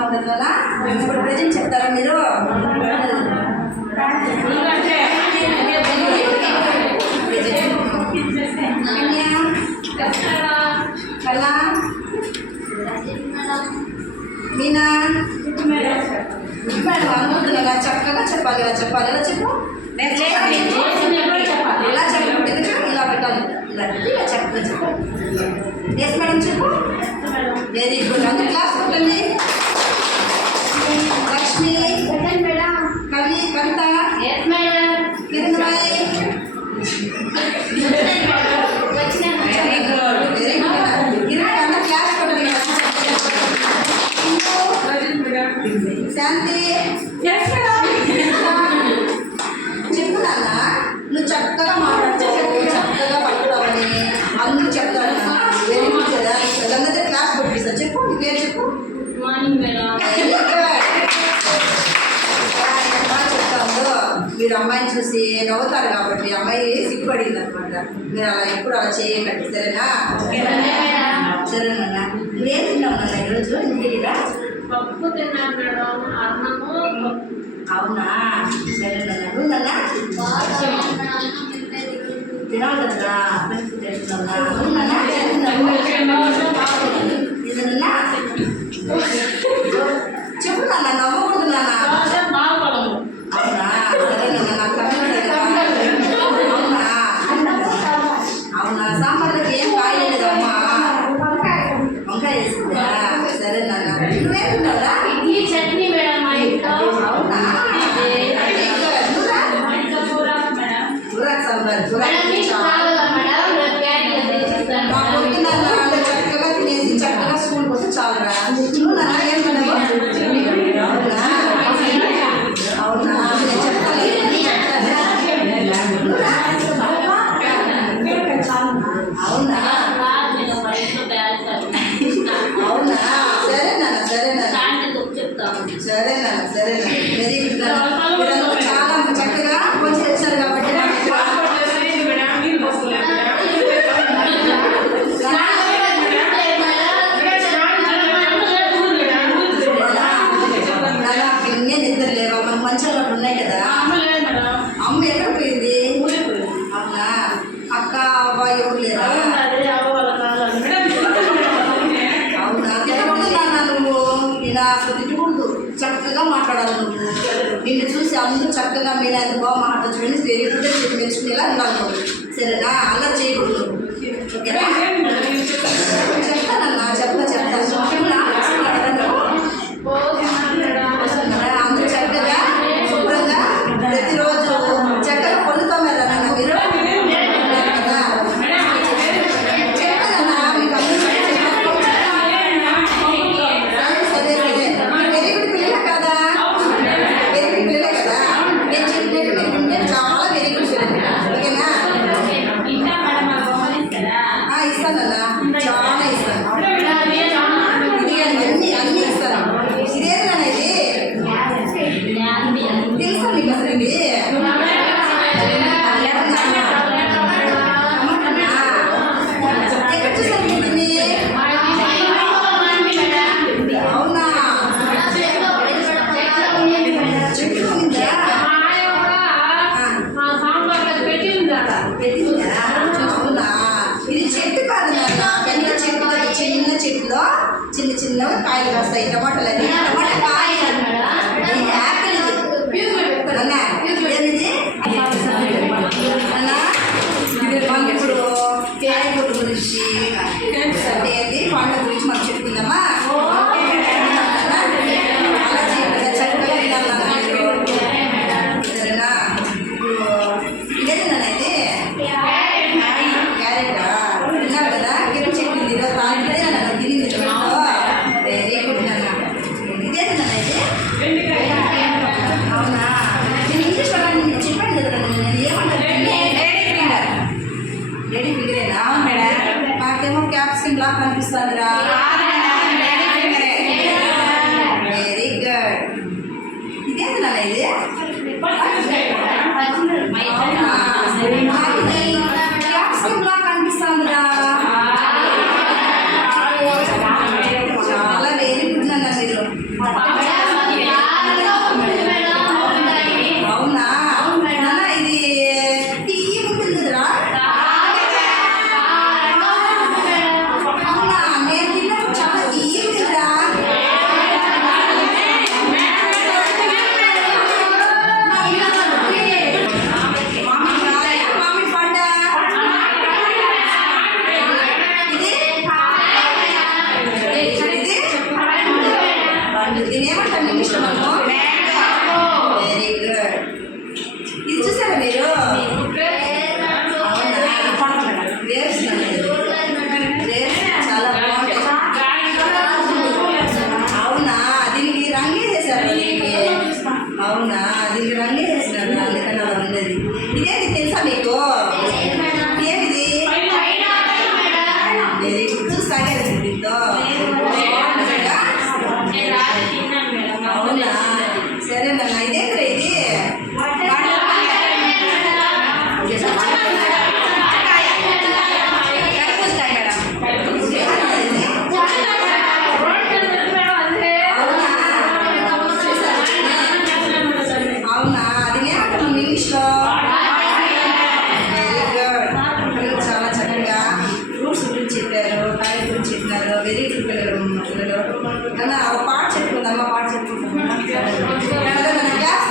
చేస్తున్నాం కదా. ఇప్పుడు ప్రజెంట్ చెప్తారా మీరు? కళా మీనా మేడం అనుకుంటుంది కదా, చక్కగా చెప్పాలి. ఇలా చెప్పాలి, ఇలా చెప్పు. చెప్పాలి ఇలా చెప్పండి, ఇలా పెట్టాలి, ఇలా చక్కగా చెప్పాలి. ఎస్ మేడం చెప్పు. Very good. అందరు క్లాస్ కొట్టండి. Lakshmi, Kavi, Kavitha, Kiranmayi. Very good, very good. ఇరవై అందరు క్లాస్ కొట్టండి. శాంతి చెప్తున్నా, నువ్వు చక్కగా మాట్లాడుతావు, చక్కగా పట్టుకోవాలి, అందరూ చెప్తారు. వెరీ గుడ్ కదా. అందరితో క్లాస్ కొట్టిస్తా. చెప్పు, నీ పేరు చెప్పు. చెప్తాము. మీరు అమ్మాయిని చూసి నవ్వుతారు కాబట్టి అమ్మాయి సిగ్గుపడింది అనమాట. మీరు అలా ఎప్పుడు అలా చేయకండి, సరేనా? సరేనా? ఏం తిన్నావు నాన్న ఈరోజు? ఇంటిగా పప్పు తిన్నాను మేడం, అన్నము. అవునా? సరేనా? నువ్వు నాన్న తినాలి కదా, ఇదన్నా చెప్పు నాన్న, నవ్వకూడదు నాన్న. అవునా? సరేనా? నాకు కమిటీ కదా. అవునా? అవునా? సాంబార్లోకి ఏం కాయలేదమ్మా, వంకాయ వేసిందా? సరే నాన్న. నువ్వేం తిన్నావురా? ఇడ్లీ చట్నీ మేడం మా ఇంట్లో. అవునా? చక్కగా తినేసి చక్కగా స్కూల్ పోతే చాలురా. నువ్వు నాన్న ఏం తిన్నావు? అవునా? అవునా? అవునా? సరే నాన్న, సరే నాన్న, సరే నాన్న, సరే నాన్న. వెరీ గుడ్ నాన్న. మీరంతా చాలా చక్కగా కొంచెం చేస్తారు కాబట్టి నిద్ర లేవా? మనకు మంచిగా అక్కడ ఉన్నాయి కదా. అమ్మ ఎక్కడ పోయింది? అవునా? అక్క అబ్బాయి ఎవరు లేరా? అవునా? తినకూడదు నువ్వు, ఇలా అసలు తినకూడదు. చక్కగా మాట్లాడాలి నువ్వు. నిన్ను చూసి అందరూ చక్కగా మీరు ఎంత బాగా మాట్లాడచ్చు, వెరీ గుడ్ చెప్పి మెచ్చుకునేలా ఉండాలి నువ్వు, సరేనా? అలా చేయకూడదు. ఓకేనా? చెప్తానన్నా, చెప్తా. అందరూ చక్కగా శుభ్రంగా ప్రతిరోజు చక్కగా పొందుతాం కదా నాన్న మీరు. చెప్తానన్నా మీకు సరే వెరీ గుడ్ పిల్లలే కదా, వెరీ గుడ్ పిల్లలే కదా. నేను చెప్పినట్టు మీరు చాలా వెరీ గుడ్ పిల్లలు. ఓకేనా? ఇస్తానన్నా, చాలా ఇస్తాను. అన్నీ ఇస్తాను. ఇదేది నాన్న? ఇది తెలుసా మీకు అసలు? ఇది ఎక్కడ చూసారు దీన్ని? అవునా? చెట్టు ఉందా? పెట్టిందా? చూస్తున్నా. ఇది చెట్టు కాదు నాన్న, పెద్ద చెట్టు. చిన్న చెట్టులో చిన్న చిన్న కాయలు వస్తాయి. టమాటాలు అది టమాటా కాయలు అన్నమాట. ఇది యాపిల్. ఏమిది అన్నా? ఇప్పుడు క్యారెట్ గురించి ఏంటి పండ్ల గురించి మనం చెప్పుకుందామా? అలా చేయకుండా చక్కగా సరేనా? ఇదేనా ఇది? క్యారెటా? విన్నావు కదా, కిరణ్ చెప్పింది ఈరోజు దాంట్లోనే నన్ను తినింది. వెరీ గుడ్ నాన్న. ఇదేనా ఇది? అవునా? నేను ఇంగ్లీష్ వాళ్ళని చెప్పాను కదా, నేను ఏమంటాను? లేడీ ఫిగరేనా? నాకేమో క్యాప్సికమ్ లాగా కనిపిస్తుందిరా. Very good. ఇదేంటి నాన్న ఇది? క్యాప్సికమ్ లాగా కనిపిస్తుందిరా. చాలా వెరీ గుడ్ నాన్న మీరు. జ్యూస్ తాగారు దీంతో నేను రాత్రి తిన్నాను మేడం అవునా సరేనన్నా ఇదే కదా ఇది అవునా అది నేర్పడం ఇంగ్లీష్లో వెరీ గుడ్ చాలా చక్కగా ఫ్రూట్స్ గురించి చెప్పారు కాయ గురించి చెప్పినారు వెరీ గుడ్ పిల్లలు అన్న ఒక పాట చెప్పుకుందమ్మా పాట చెప్పుకుందాం క్లాస్